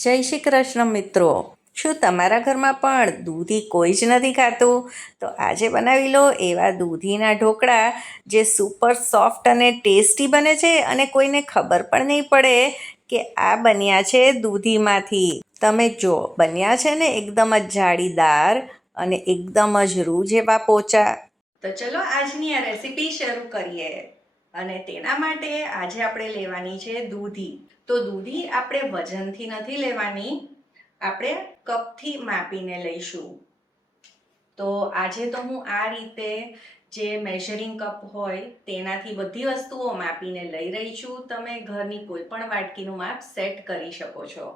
જય શ્રી કૃષ્ણ મિત્રો. શું તમારા ઘરમાં પણ દૂધી કોઈ જ નથી ખાતું? તો આજે બનાવી લો એવા દૂધીના ઢોકળા જે સુપર સોફ્ટ અને ટેસ્ટી બને છે અને કોઈને ખબર પણ નહીં પડે કે આ બન્યા છે દૂધીમાંથી. તમે જો બન્યા છે ને એકદમ જ જાળીદાર અને એકદમ જ રૂ જેવા પોચા. તો ચલો આજની આ રેસીપી શરૂ કરીએ. અને તેના માટે આજે આપણે લેવાની છે દૂધી. તો દૂધી આપણે વજનથી નથી લેવાની, આપણે કપથી માપીને લઈશું. તો આજે તો હું આ રીતે જે મેઝરિંગ કપ હોય તેનાથી બધી વસ્તુઓ માપીને લઈ રહી છું. તમે ઘરની કોઈ પણ વાટકીનું માપ સેટ કરી શકો છો.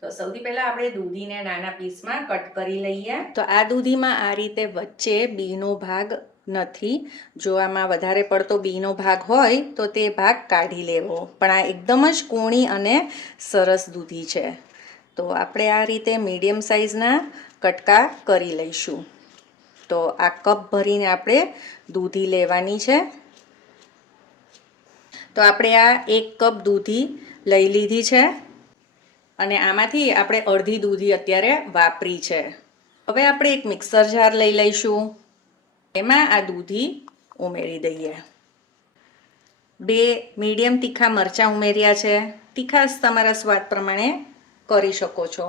તો સૌથી પહેલાં આપણે દૂધીને નાના પીસમાં કટ કરી લઈએ. તો આ દૂધીમાં આ રીતે વચ્ચે બીનો ભાગ નથી. જો આમાં વધારે પડતો બીનો ભાગ હોય તો તે ભાગ કાઢી લેવો, પણ આ એકદમ જ કૂણી અને સરસ દૂધી છે. તો આપણે આ રીતે મીડિયમ સાઇઝના કટકા કરી લઈશું. તો આ કપ ભરીને આપણે દૂધી લેવાની છે. તો આપણે આ 1 કપ દૂધી લઈ લીધી છે અને આમાંથી આપણે અડધી દૂધી અત્યારે વાપરી છે. હવે આપણે એક મિક્સર જાર લઈ લઈશું. એમાં આ દૂધી ઉમેરી દઈએ. 2 મીડિયમ તીખા મરચાં ઉમેર્યા છે. તીખાશ તમારા સ્વાદ પ્રમાણે કરી શકો છો.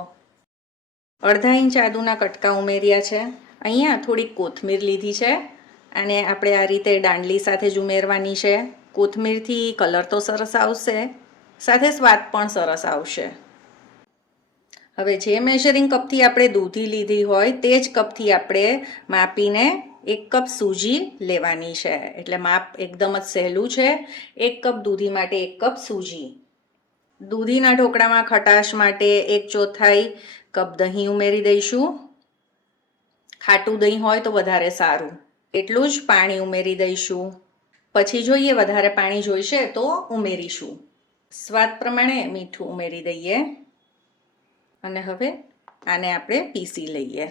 અડધા ઇંચ આદુના કટકા ઉમેર્યા છે. અહીંયા થોડીક કોથમીર લીધી છે અને આપણે આ રીતે દાંડલી સાથે જ ઉમેરવાની છે. કોથમીરથી કલર તો સરસ આવશે, સાથે સ્વાદ પણ સરસ આવશે. હવે જે મેઝરિંગ કપથી આપણે દૂધી લીધી હોય તે જ કપથી આપણે માપીને 1 કપ સૂજી લેવાની છે. એટલે માપ એકદમ જ સહેલું છે. 1 કપ દૂધી માટે 1 કપ સૂજી. દૂધીના ઢોકળામાં ખટાશ માટે 1/4 કપ દહીં ઉમેરી દઈશું. ખાટું દહીં હોય તો વધારે સારું. એટલું જ પાણી ઉમેરી દઈશું. પછી જોઈએ વધારે પાણી જોઈશે તો ઉમેરીશું. સ્વાદ પ્રમાણે મીઠું ઉમેરી દઈએ અને હવે આને આપણે પીસી લઈએ.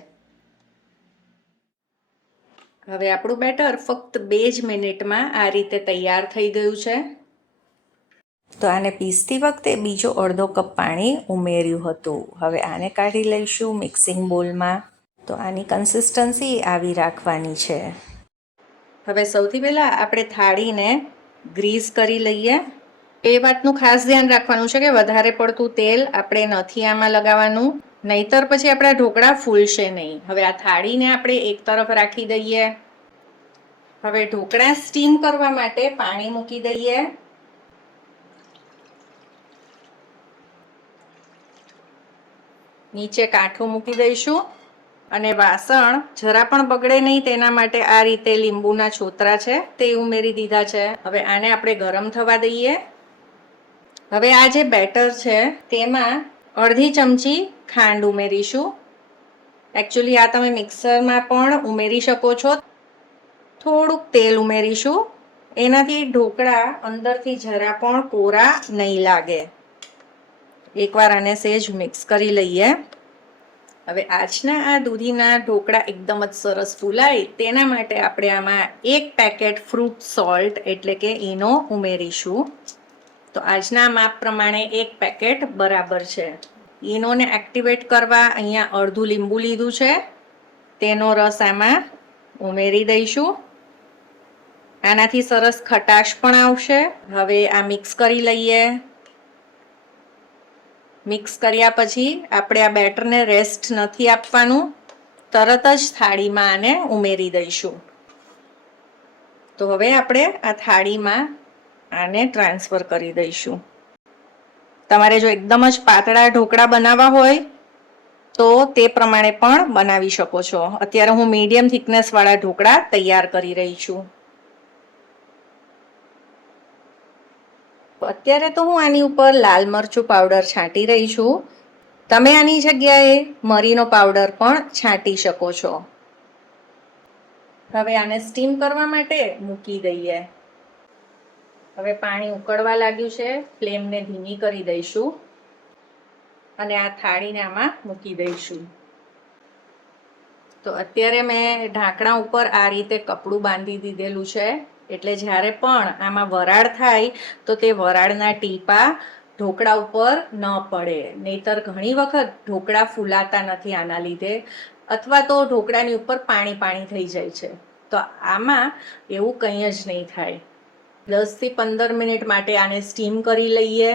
હવે આપણું બેટર ફક્ત 2 જ મિનિટમાં આ રીતે તૈયાર થઈ ગયું છે. તો આને પીસતી વખતે બીજો અડધો કપ પાણી ઉમેર્યું હતું. હવે આને કાઢી લઈશું મિક્સિંગ બોલમાં. તો આની કન્સિસ્ટન્સી આવી રાખવાની છે. હવે સૌથી પહેલાં આપણે થાળીને ગ્રીસ કરી લઈએ. એ વાતનું ખાસ ધ્યાન રાખવાનું છે કે વધારે પડતું તેલ આપણે નથી આમાં લગાવવાનું, નહીતર પછી આપણા ઢોકળા ફૂલશે નહીં. હવે આ થાળીને આપણે એક તરફ રાખી દઈએ. હવે ઢોકળા સ્ટીમ કરવા માટે પાણી મૂકી દઈએ. નીચે કાંઠું મૂકી દઈશું અને વાસણ જરા પણ બગડે નહીં તેના માટે આ રીતે લીંબુના છોતરા છે તે ઉમેરી દીધા છે. હવે આને આપણે ગરમ થવા દઈએ. હવે આ જે બેટર છે તેમાં અડધી ચમચી ખાંડ ઉમેરીશું. એકચ્યુઅલી આ તમે મિક્સરમાં પણ ઉમેરી શકો છો. થોડુંક તેલ ઉમેરીશું. એનાથી ઢોકળા અંદરથી જરા પણ કોરા નહીં લાગે. એકવાર આને સહેજ મિક્સ કરી લઈએ. હવે આજના આ દૂધીના ઢોકળા એકદમ જ સરસ ફૂલાય તેના માટે આપણે આમાં 1 પેકેટ ફ્રૂટ સોલ્ટ એટલે કે ઈનો ઉમેરીશું. તો આજના માપ પ્રમાણે 1 પેકેટ બરાબર છે. ઈનોને એક્ટિવેટ કરવા અહીંયા અડધું લીંબુ લીધું છે, તેનો રસ આમાં ઉમેરી દઈશું. આનાથી સરસ ખટાશ પણ આવશે. હવે આ મિક્સ કરી લઈએ. મિક્સ કર્યા પછી આપણે આ બેટરને રેસ્ટ નથી આપવાનું, તરત જ થાળીમાં આને ઉમેરી દઈશું. તો હવે આપણે આ થાળીમાં આને ટ્રાન્સફર કરી દઈશું. તમારે જો એકદમ જ પાતળા ઢોકળા બનાવવા હોય તો તે પ્રમાણે પણ બનાવી શકો છો. અત્યારે હું મીડિયમ થિકનેસવાળા ઢોકળા તૈયાર કરી રહી છું. અત્યારે તો હું આની ઉપર લાલ મરચું પાવડર છાંટી રહી છું. તમે આની જગ્યાએ મરીનો પાવડર પણ છાંટી શકો છો. હવે આને સ્ટીમ કરવા માટે મૂકી દઈએ. હવે પાણી ઉકળવા લાગ્યું છે. ફ્લેમને ધીમી કરી દઈશું અને આ થાળીને આમાં મૂકી દઈશું. તો અત્યારે મેં ઢાંકણા ઉપર આ રીતે કપડું બાંધી દીધેલું છે, એટલે જ્યારે પણ આમાં વરાળ થાય તો તે વરાળના ટીપા ઢોકળા ઉપર ન પડે, નહીંતર ઘણી વખત ઢોકળા ફૂલાતા નથી આના લીધે, અથવા તો ઢોકળાની ઉપર પાણી પાણી થઈ જાય છે. તો આમાં એવું કંઈ જ નહીં થાય. 10થી 15 મિનિટ માટે આને સ્ટીમ કરી લઈએ.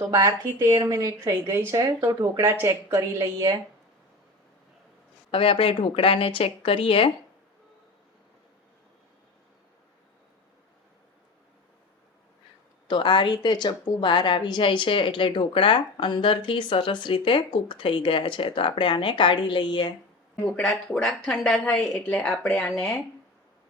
તો 12થી 13 મિનિટ થઈ ગઈ છે, તો ઢોકળા ચેક કરી લઈએ. હવે આપણે ઢોકળાને ચેક કરીએ. તો આ રીતે ચપ્પુ બહાર આવી જાય છે એટલે ઢોકળા અંદરથી સરસ રીતે કૂક થઈ ગયા છે. તો આપણે આને કાઢી લઈએ. ઢોકળા થોડાક ઠંડા થાય એટલે આપણે આને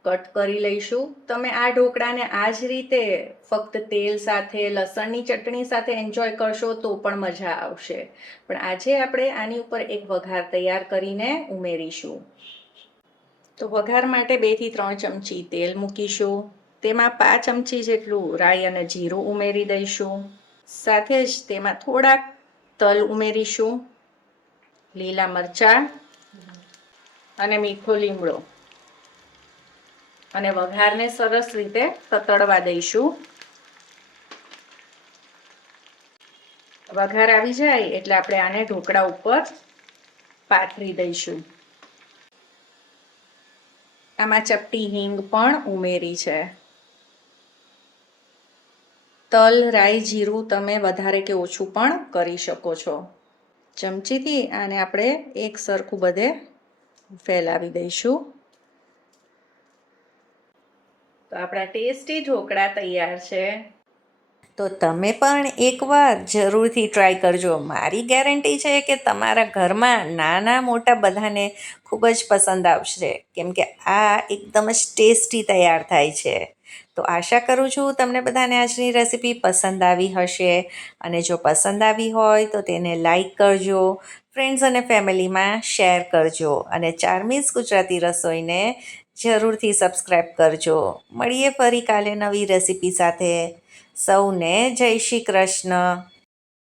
કટ કરી લઈશું. તમે આ ઢોકળાને આ જ રીતે ફક્ત તેલ સાથે, લસણની ચટણી સાથે એન્જોય કરશો તો પણ મજા આવશે. પણ આજે આપણે આની ઉપર એક વઘાર તૈયાર કરીને ઉમેરીશું. તો વઘાર માટે 2 થી 3 ચમચી તેલ મૂકીશું. તેમાં 5 ચમચી જેટલું રાઈ અને જીરું ઉમેરી દઈશું. સાથે જ તેમાં થોડાક તલ ઉમેરીશું, લીલા મરચાં અને મીઠો લીમડો, અને વઘારને સરસ રીતે તતડવા દઈશું. વઘાર આવી જાય એટલે આપણે આને ઢોકળા ઉપર પાથરી દઈશું. આમાં ચપટી હિંગ પણ ઉમેરી છે. તલ, રાઈ, જીરું તમે વધારે કે ઓછું પણ કરી શકો છો. ચમચીથી આને આપણે એક સરખું બધે ફેલાવી દઈશું. તો આપણા ટેસ્ટી ઢોકળા તૈયાર છે. તો તમે પણ એકવાર જરૂરથી ટ્રાય કરજો. મારી ગેરંટી છે કે તમારા ઘરમાં નાના મોટા બધાને ખૂબ જ પસંદ આવશે, કેમ કે આ એકદમ જ ટેસ્ટી તૈયાર થાય છે. તો આશા કરું છું તમને બધાને આજની રેસીપી પસંદ આવી હશે, અને જો પસંદ આવી હોય તો તેને લાઈક કરજો, ફ્રેન્ડ્સ અને ફેમિલીમાં શેર કરજો, અને ચાર્મીઝ ગુજરાતી રસોઈને જરૂરથી સબસ્ક્રાઈબ કરજો. મળીએ ફરી કાલે નવી રેસીપી સાથે. સૌને જય શ્રી કૃષ્ણ.